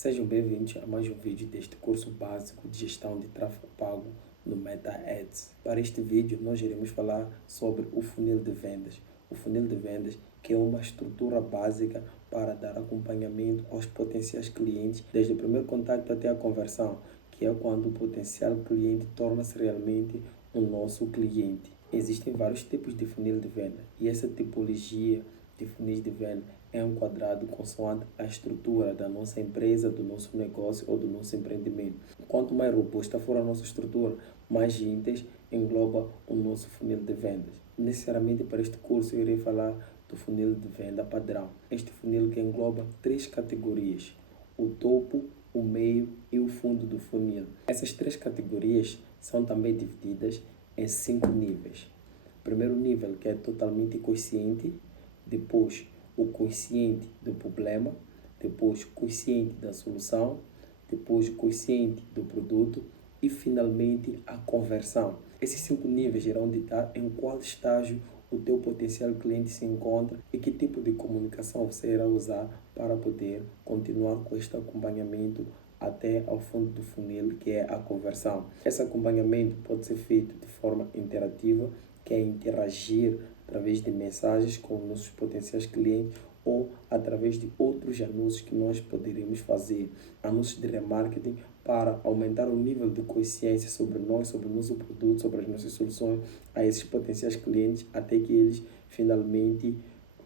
Sejam bem-vindos a mais um vídeo deste curso básico de gestão de tráfego pago no Meta Ads. Para este vídeo, nós iremos falar sobre o funil de vendas. O funil de vendas, que é uma estrutura básica para dar acompanhamento aos potenciais clientes, desde o primeiro contato até a conversão, que é quando o potencial cliente torna-se realmente o nosso cliente. Existem vários tipos de funil de venda e essa tipologia de funis de venda é enquadrado consoante a estrutura da nossa empresa, do nosso negócio ou do nosso empreendimento. Quanto mais robusta for a nossa estrutura, mais itens engloba o nosso funil de vendas. Necessariamente para este curso eu irei falar do funil de venda padrão. Este funil que engloba 3 categorias: o topo, o meio e o fundo do funil. Essas 3 categorias são também divididas em 5 níveis. O primeiro nível, que é totalmente consciente, depois o consciente do problema, depois consciente da solução, depois consciente do produto e finalmente a conversão. Esses 5 níveis irão ditar em qual estágio o teu potencial cliente se encontra e que tipo de comunicação você irá usar para poder continuar com este acompanhamento até ao fundo do funil, que é a conversão. Esse acompanhamento pode ser feito de forma interativa, que é interagir através de mensagens com os nossos potenciais clientes ou através de outros anúncios que nós poderíamos fazer, anúncios de remarketing, para aumentar o nível de consciência sobre nós, sobre o nosso produto, sobre as nossas soluções a esses potenciais clientes, até que eles finalmente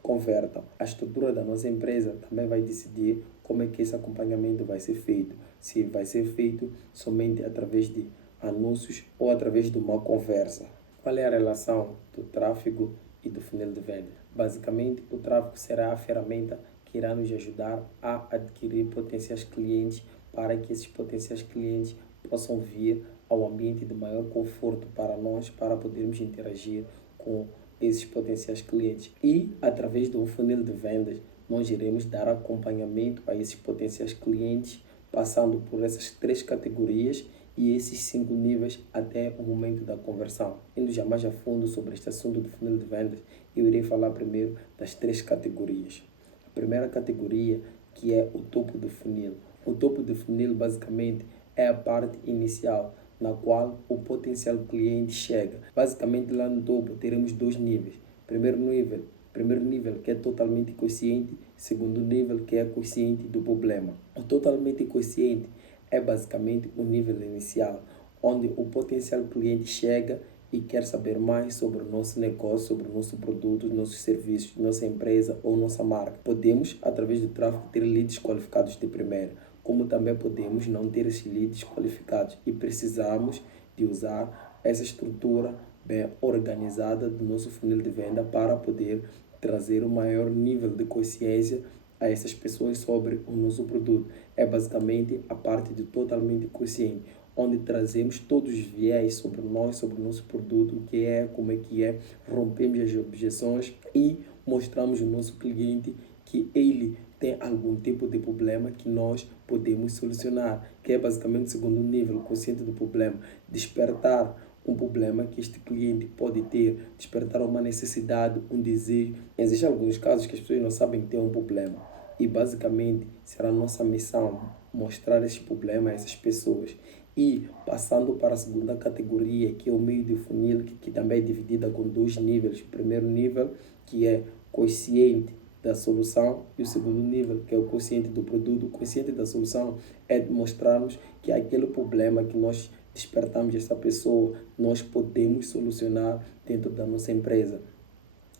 convertam. A estrutura da nossa empresa também vai decidir como é que esse acompanhamento vai ser feito. Se vai ser feito somente através de anúncios ou através de uma conversa. Qual é a relação do tráfego e do funil de venda? Basicamente, o tráfego será a ferramenta que irá nos ajudar a adquirir potenciais clientes, para que esses potenciais clientes possam vir ao ambiente de maior conforto para nós, para podermos interagir com esses potenciais clientes. E, através do funil de vendas, nós iremos dar acompanhamento a esses potenciais clientes, passando por essas 3 categorias e esses 5 níveis até o momento da conversão. Indo já mais a fundo sobre este assunto do funil de vendas, eu irei falar primeiro das 3 categorias. A primeira categoria, que é o topo do funil. O topo do funil basicamente é a parte inicial na qual o potencial cliente chega. Basicamente lá no topo teremos 2 níveis. Primeiro nível que é totalmente consciente, segundo nível que é consciente do problema. O totalmente consciente é basicamente o nível inicial, onde o potencial cliente chega e quer saber mais sobre o nosso negócio, sobre o nosso produto, nossos serviços, nossa empresa ou nossa marca. Podemos, através do tráfego, ter leads qualificados de primeira, como também podemos não ter esses leads qualificados e precisamos de usar essa estrutura bem organizada do nosso funil de venda para poder trazer um maior nível de consciência a essas pessoas sobre o nosso produto. É basicamente a parte de totalmente consciente, onde trazemos todos os viés sobre nós, sobre o nosso produto, o que é, como é que é, rompemos as objeções e mostramos ao nosso cliente que ele tem algum tipo de problema que nós podemos solucionar, que é basicamente o segundo nível, consciente do problema, despertar um problema que este cliente pode ter, despertar uma necessidade, um desejo. Existem alguns casos que as pessoas não sabem que tem um problema e basicamente será a nossa missão mostrar esse problema a essas pessoas. E passando para a segunda categoria, que é o meio de funil, que também é dividida com 2 níveis. O primeiro nível, que é consciente da solução, e o segundo nível, que é o consciente do produto. O consciente da solução é mostrarmos que aquele problema que nós despertamos essa pessoa, nós podemos solucionar dentro da nossa empresa.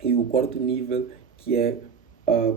E o quarto nível, que é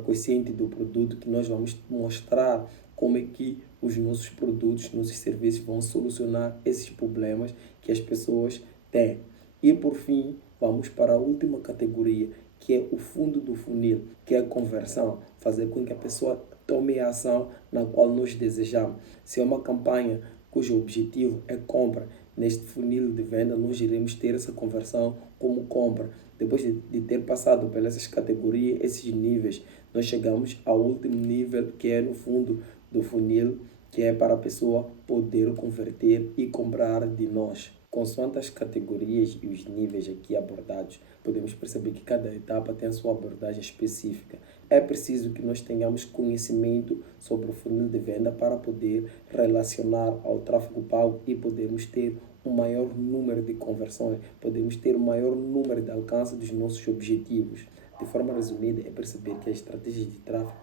consciente do produto, que nós vamos mostrar como é que os nossos produtos, nossos serviços vão solucionar esses problemas que as pessoas têm. E por fim, vamos para a última categoria, que é o fundo do funil, que é a conversão, fazer com que a pessoa tome a ação na qual nós desejamos. Se é uma campanha cujo objetivo é compra, neste funil de venda nós iremos ter essa conversão como compra. Depois de ter passado pelas categorias, esses níveis, nós chegamos ao último nível, que é no fundo do funil, que é para a pessoa poder converter e comprar de nós. Consoante as categorias e os níveis aqui abordados, podemos perceber que cada etapa tem a sua abordagem específica. É preciso que nós tenhamos conhecimento sobre o funil de venda para poder relacionar ao tráfego pago e podermos ter um maior número de conversões, podemos ter um maior número de alcance dos nossos objetivos. De forma resumida, é perceber que as estratégias de tráfego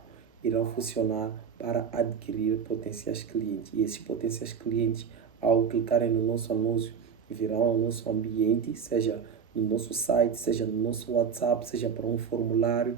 irão funcionar para adquirir potenciais clientes. E esses potenciais clientes, ao clicarem no nosso anúncio, virão ao nosso ambiente, seja no nosso site, seja no nosso WhatsApp, seja para um formulário,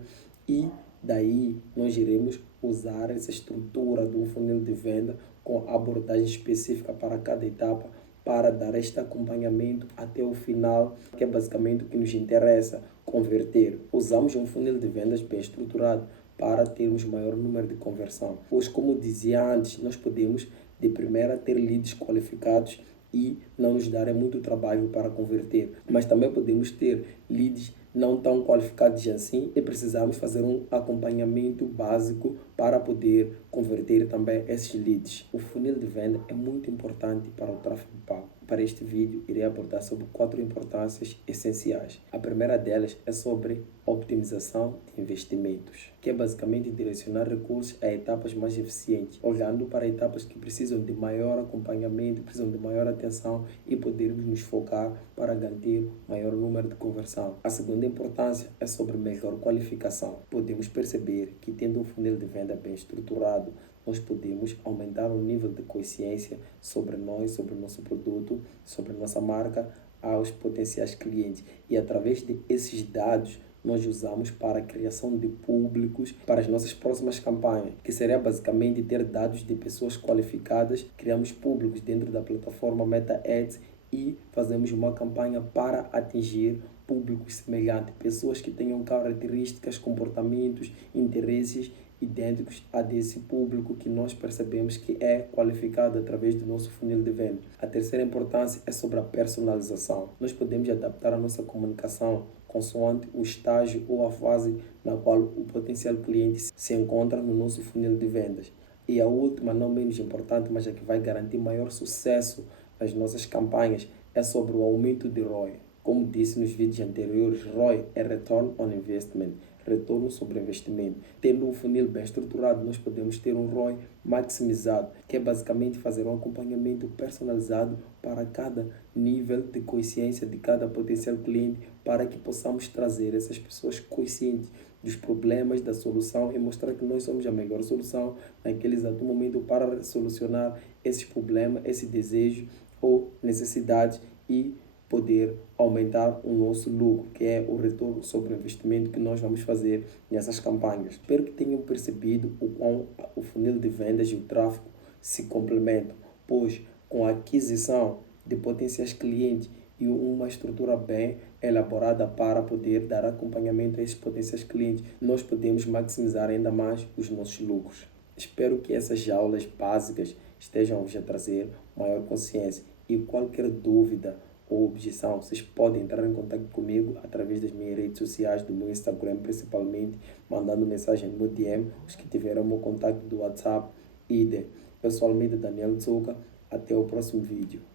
e daí nós iremos usar essa estrutura de um funil de venda com abordagem específica para cada etapa para dar este acompanhamento até o final, que é basicamente o que nos interessa, converter. Usamos um funil de vendas bem estruturado para termos maior número de conversão. Pois, como dizia antes, nós podemos de primeira ter leads qualificados e não nos darem muito trabalho para converter. Mas também podemos ter leads não tão qualificados assim e precisamos fazer um acompanhamento básico para poder converter também esses leads. O funil de venda é muito importante para o tráfego pago. Para este vídeo, irei abordar sobre 4 importâncias essenciais. A primeira delas é sobre optimização de investimentos, que é basicamente direcionar recursos a etapas mais eficientes, olhando para etapas que precisam de maior acompanhamento, precisam de maior atenção e podermos nos focar para garantir maior número de conversão. A segunda importância é sobre melhor qualificação. Podemos perceber que, tendo um funil de venda bem estruturado, nós podemos aumentar o nível de consciência sobre nós, sobre o nosso produto, sobre a nossa marca aos potenciais clientes. E através desses dados, nós usamos para a criação de públicos para as nossas próximas campanhas, que seria basicamente ter dados de pessoas qualificadas, criamos públicos dentro da plataforma Meta Ads e fazemos uma campanha para atingir públicos semelhantes, pessoas que tenham características, comportamentos, interesses idênticos a desse público que nós percebemos que é qualificado através do nosso funil de venda. A terceira importância é sobre a personalização. Nós podemos adaptar a nossa comunicação consoante o estágio ou a fase na qual o potencial cliente se encontra no nosso funil de vendas. E a última, não menos importante, mas a que vai garantir maior sucesso nas nossas campanhas, é sobre o aumento de ROI. Como disse nos vídeos anteriores, ROI é Return on Investment, retorno sobre investimento. Tendo um funil bem estruturado, nós podemos ter um ROI maximizado, que é basicamente fazer um acompanhamento personalizado para cada nível de consciência de cada potencial cliente, para que possamos trazer essas pessoas conscientes dos problemas, da solução e mostrar que nós somos a melhor solução naquele exato momento para solucionar esses problemas, esse desejo ou necessidades e poder aumentar o nosso lucro, que é o retorno sobre o investimento que nós vamos fazer nessas campanhas. Espero que tenham percebido o quão o funil de vendas e o tráfego se complementam, pois com a aquisição de potenciais clientes e uma estrutura bem elaborada para poder dar acompanhamento a esses potenciais clientes, nós podemos maximizar ainda mais os nossos lucros. Espero que essas aulas básicas estejam a trazer maior consciência e qualquer dúvida ou objeção, vocês podem entrar em contato comigo através das minhas redes sociais, do meu Instagram principalmente, mandando mensagem no meu DM, os que tiveram o meu contato do WhatsApp, eu sou Almeida Daniel Tsuka. Até o próximo vídeo.